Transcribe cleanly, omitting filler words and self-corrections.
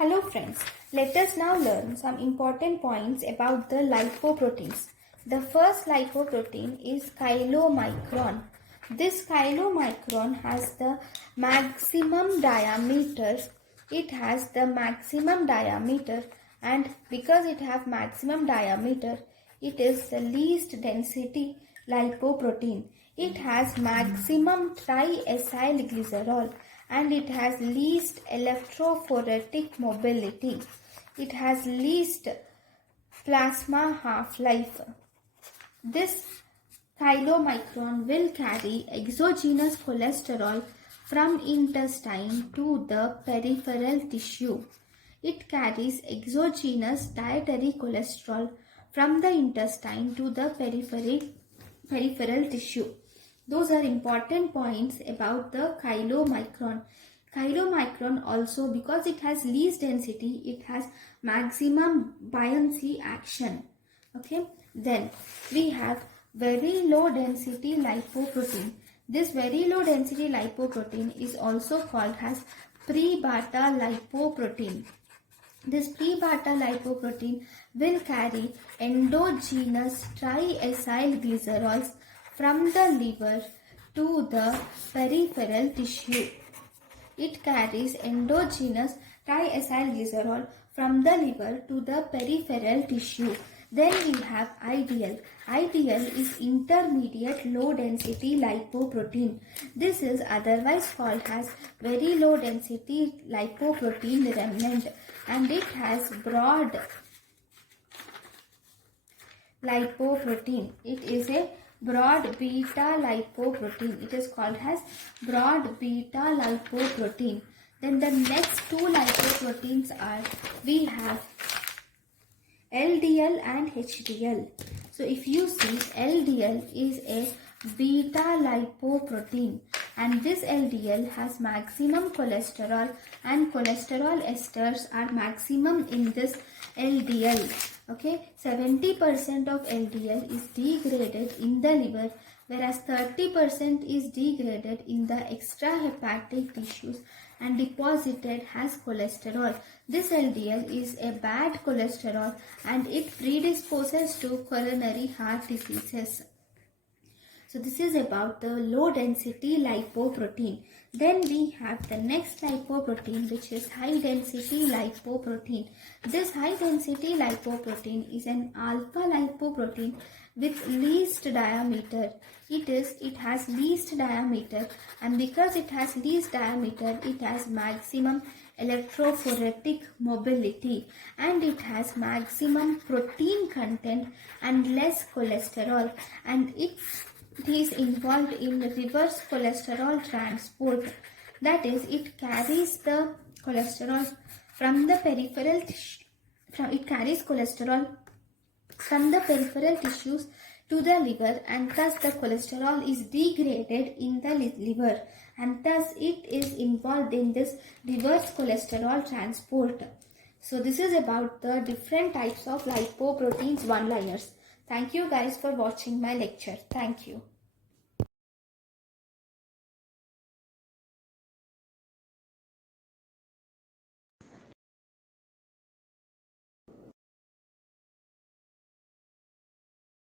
Hello friends, let us now learn some important points about the lipoproteins. The first lipoprotein is chylomicron. This chylomicron has the maximum diameter. It has the maximum diameter, and because it has maximum diameter, it is the least density lipoprotein. It has maximum triacylglycerol and it has least electrophoretic mobility. It has least plasma half-life. This chylomicron will carry exogenous cholesterol from intestine to the peripheral tissue. It carries exogenous dietary cholesterol from the intestine to the peripheral tissue. Those are important points about the chylomicron. Chylomicron also, because it has least density, it has maximum buoyancy action. Okay. Then we have very low density lipoprotein. This very low density lipoprotein is also called as pre-beta lipoprotein. This pre-beta lipoprotein will carry endogenous triacylglycerols from the liver to the peripheral tissue. It carries endogenous triacylglycerol from the liver to the peripheral tissue. Then we have ideal. Ideal is intermediate low density lipoprotein. This is otherwise called as very low density lipoprotein remnant, and it has broad lipoprotein. It is a broad beta lipoprotein. It is called as broad beta lipoprotein. Then the next two lipoproteins are, we have LDL and HDL. So if you see, LDL is a beta lipoprotein, and this LDL has maximum cholesterol, and cholesterol esters are maximum in this LDL. Okay, 70% of LDL is degraded in the liver, whereas 30% is degraded in the extrahepatic tissues and deposited as cholesterol. This LDL is a bad cholesterol and it predisposes to coronary heart diseases. So this is about the low density lipoprotein. Then we have the next lipoprotein, which is high density lipoprotein. This high density lipoprotein is an alpha lipoprotein with least diameter. It has least diameter, and because it has least diameter, it has maximum electrophoretic mobility, and it has maximum protein content and less cholesterol, and it is involved in reverse cholesterol transport. That is, it carries the cholesterol from the peripheral it carries cholesterol from the peripheral tissues to the liver, and thus the cholesterol is degraded in the liver, and thus it is involved in this reverse cholesterol transport. So this is about the different types of lipoproteins one-liners. Thank you guys for watching my lecture. Thank you.